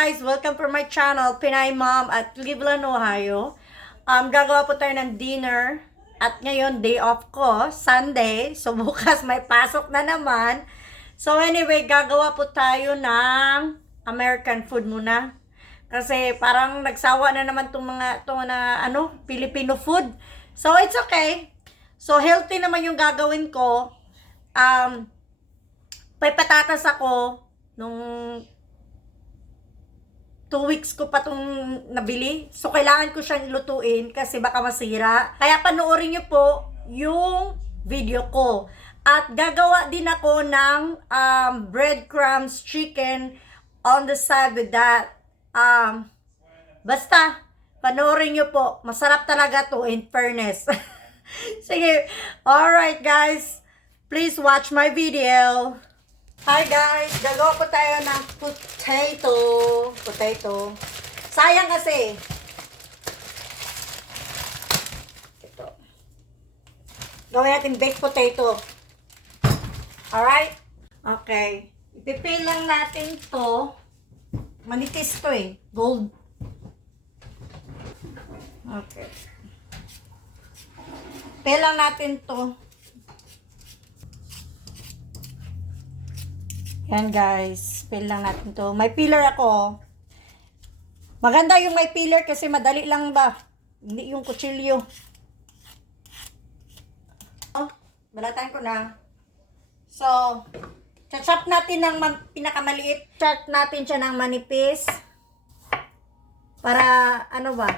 guys! Welcome for my channel, Pinay Mom at Cleveland, Ohio. Gagawa po tayo ng dinner. At ngayon, day off ko, Sunday. So, bukas may pasok na naman. So, anyway, gagawa po tayo ng American food muna. Kasi parang nagsawa na naman itong Filipino food. So, it's okay. So, healthy naman yung gagawin ko. May patatas ako nung 2 weeks ko pa itong nabili. So, kailangan ko siyang lutuin kasi baka masira. Kaya panoorin niyo po yung video ko. At gagawa din ako ng breadcrumbs chicken on the side with that. Basta, panoorin niyo po. Masarap talaga to in fairness. Sige. Alright guys. Please watch my video. Hi guys, gagawa po tayo ng potato. Sayang kasi. Ito. Gawin natin baked potato. Alright? Okay. Ipipil lang natin to. Manipis to eh. Gold. Okay. Pil lang natin to. Yan guys, peel lang natin to. May peeler ako. Maganda yung may peeler kasi madali lang ba. Hindi yung kutsilyo. Oh, balatan ko na. So, chop natin ng pinakamaliit. Chop natin siya ng manipis. Para, ano ba?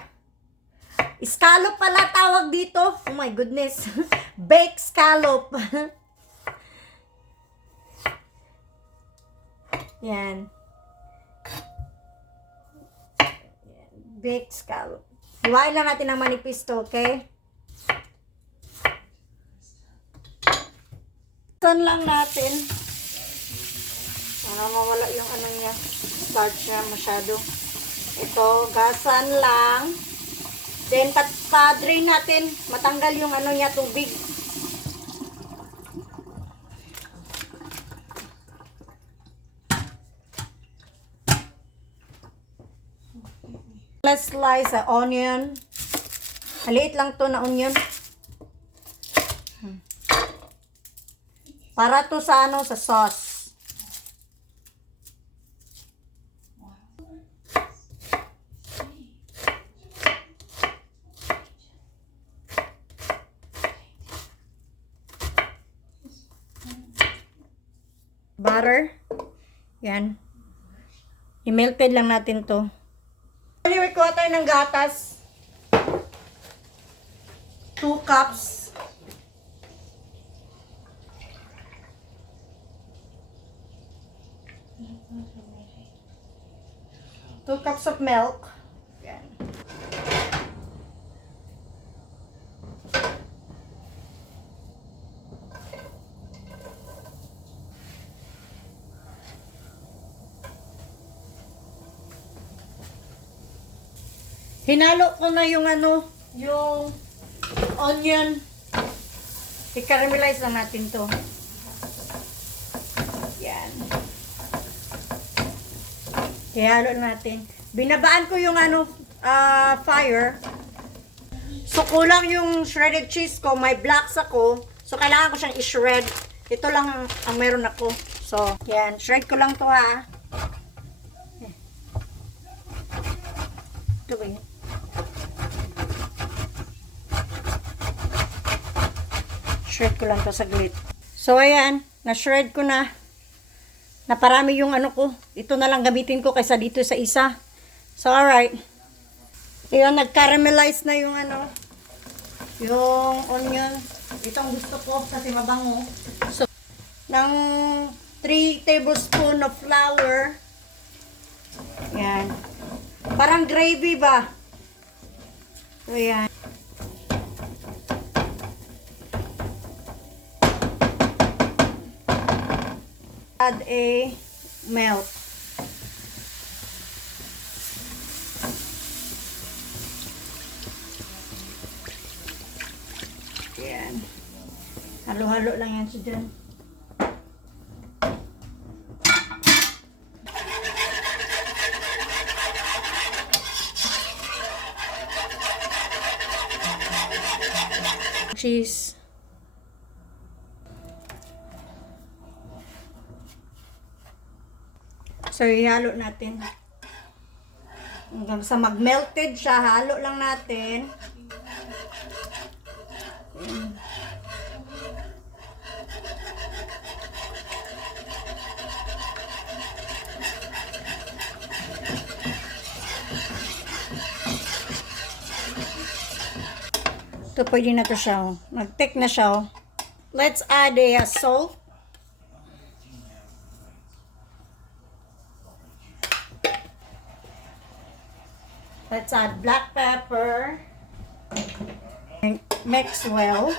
Scallop pala tawag dito. Oh my goodness. Baked scallop. Yan. Baked scallop. Hiwain lang natin ng manipis to, okay? Gasan lang natin. Para mawala yung ano niya. Starch niya masyado. Ito, gasan lang. Then, pa-drain natin. Matanggal yung ano niya, tubig. Let's slice the onion. Maliit lang to na onion. Para to sa ano, sa sauce. Butter. Yan. I-melted lang natin to. Anyway, kuha tayo ng gatas. 2 cups. Two cups of milk. Yan. Hinalo ko na yung ano, yung onion. I-caramelize lang natin to. Yan. Ihalo natin. Binabaan ko yung ano, fire. So, kulang yung shredded cheese ko. May blocks ako. So, kailangan ko siyang i-shred. Ito lang ang meron ako. So, yan. Shred ko lang to ha. Ito ba yun? Shred ko lang to saglit. So, ayan. Na-shred ko na. Naparami yung ano ko. Ito na lang gamitin ko kaysa dito sa isa. So, alright. Ayan, nag-caramelize na yung ano. Yung onion. Itong gusto ko kasi mabango. So, ng 3 tablespoon of flour. Ayan. Parang gravy ba? So, ayan. Add a milk. Yan. Halo-halo lang yan siya dyan. Cheese. So, ihalo natin. Hanggang sa mag-melted siya, halo lang natin. Ito, pwede na to siya. Nag-take na siya. Let's add a salt. Let's add black pepper. And mix well.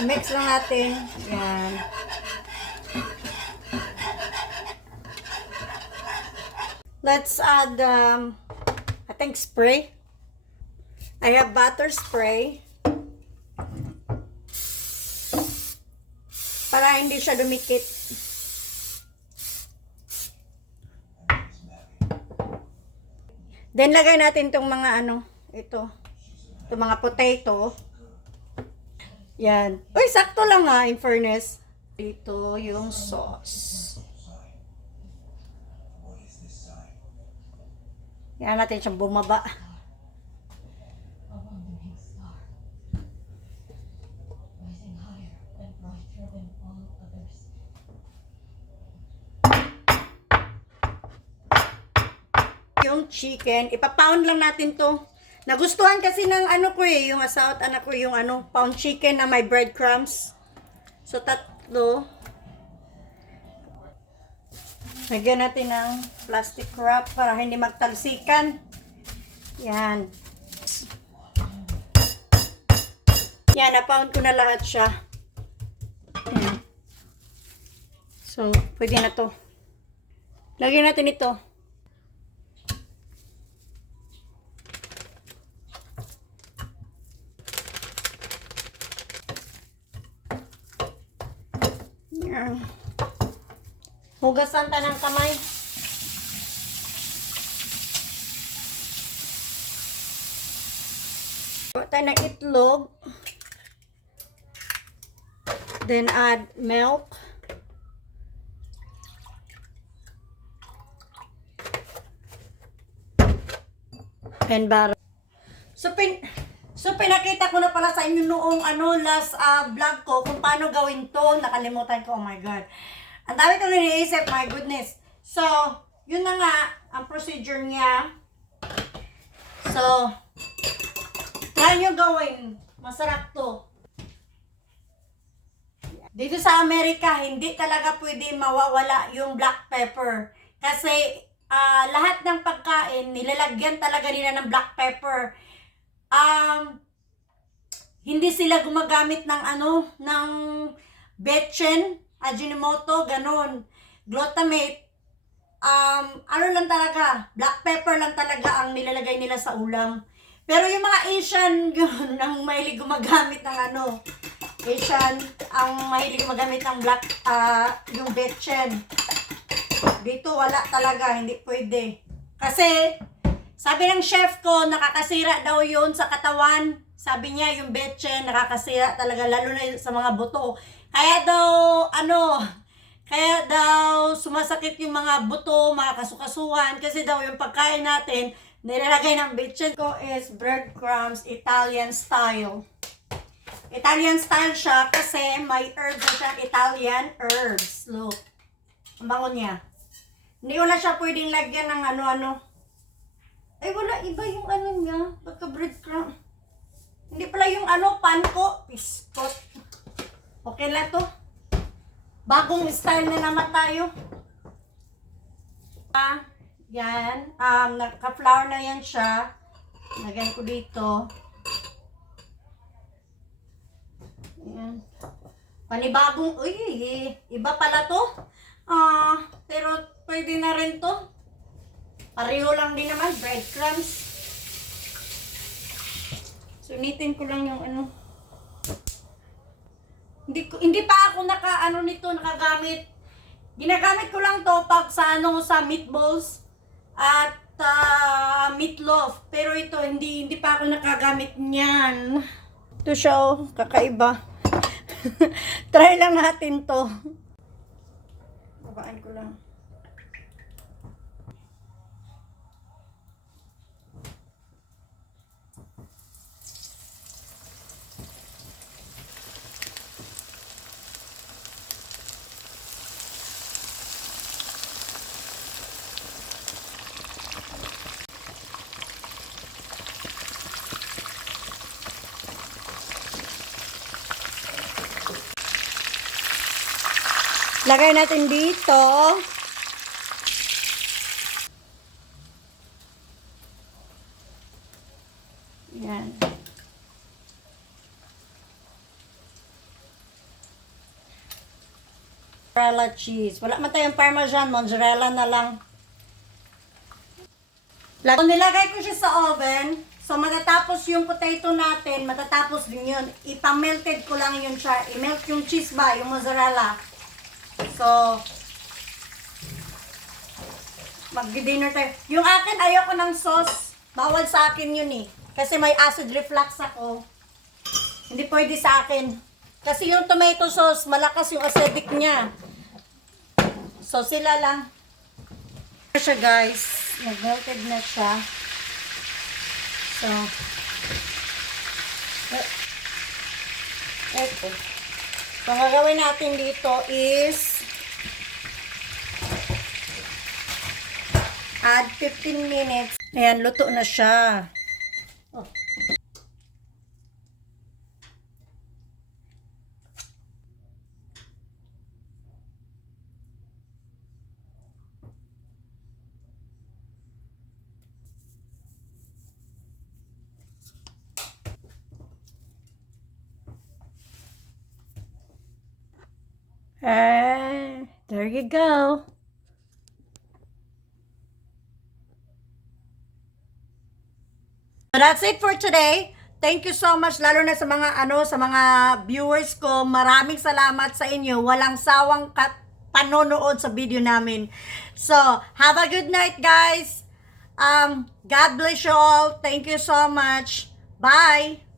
I-mix lang natin. Yan. Let's add, I think spray. I have butter spray. Para hindi siya dumikit. Then, lagay natin itong mga ito. Itong mga potato. Yan. Uy, sakto lang ha, in fairness. Ito yung sauce. Yan natin siyang bumaba. Yung chicken, ipapound lang natin to. Nagustuhan kasi ng yung asawa at anak ko yung pound chicken na may breadcrumbs. So, tatlo. Lagyan natin ng plastic wrap para hindi magtalsikan. Yan. Yan, na-pound ko na lahat siya. Yan. So, pwede na to. Lagyan natin ito. Yan. Hugasan ta ng kamay. Huwag tayo ng itlog. Then add milk. And butter. So, pinakita ko na pala sa inyo noong last vlog ko kung paano gawin to. Nakalimutan ko, oh my God. Ang dami ko niniisip, my goodness. So, yun na nga, ang procedure niya. So, try nyo gawin. Masarap to. Dito sa Amerika, hindi talaga pwede mawawala yung black pepper. Kasi, lahat ng pagkain, nilalagyan talaga nila ng black pepper. Hindi sila gumagamit ng ng betchen, Ajinomoto, ganun. Glutamate, lang talaga, black pepper lang talaga ang nilalagay nila sa ulam. Pero yung mga Asian, yun, ang mahilig gumagamit ng Asian, ang mahilig gumagamit ng black, yung betchen. Dito wala talaga, hindi pwede. Kasi, sabi ng chef ko, nakakasira daw yun sa katawan. Sabi niya, yung betchen, nakakasira talaga, lalo na sa mga buto. Kaya daw sumasakit yung mga buto, mga kasukasuhan. Kasi daw yung pagkain natin, nilalagay ng betchen ko is breadcrumbs, Italian style. Italian style siya kasi may herbs na siya, Italian herbs. Look, ang bango niya. Hindi ko na siya pwedeng lagyan ng Ay, wala. Iba yung niya. Pagka breadcrumb. Hindi pala yung panko. Piskot. Okay lang to. Bagong style na naman tayo. Yan. Naka-flour na yan siya. Lagyan ko dito. Yan. Panibagong, iba pala to. Pero pwede na rin to. Pareho lang din naman, breadcrumbs. Sunitin ko lang yung Hindi pa ako nakagamit. Ginagamit ko lang to pag sa sa meatballs at meatloaf. Pero ito hindi pa ako nakagamit niyan. Ito siya, oh, kakaiba. Try lang natin to. Babaan ko lang. Lagay natin dito. Yan. Mozzarella cheese. Wala man tayong parmesan, mozzarella na lang. Nilagay ko siya sa oven. So, matatapos yung potato natin, matatapos din yun. Ipa-melted ko lang yun siya. I-melt yung cheese ba, yung mozzarella. So, mag-dinner tayo. Yung akin, ayoko ng sauce. Bawal sa akin yun eh. Kasi may acid reflux ako. Hindi pwede sa akin. Kasi yung tomato sauce, malakas yung acidic niya. So, sila lang. Siya guys. Nag-melted na siya. So, eto. So, ang gagawin natin dito is add 15 minutes. Ayan, luto na siya. Oh. There you go. So that's it for today. Thank you so much, lalo na sa mga sa mga viewers ko. Maraming salamat sa inyo. Walang sawang panonood sa video namin. So, have a good night, guys. God bless you all. Thank you so much. Bye.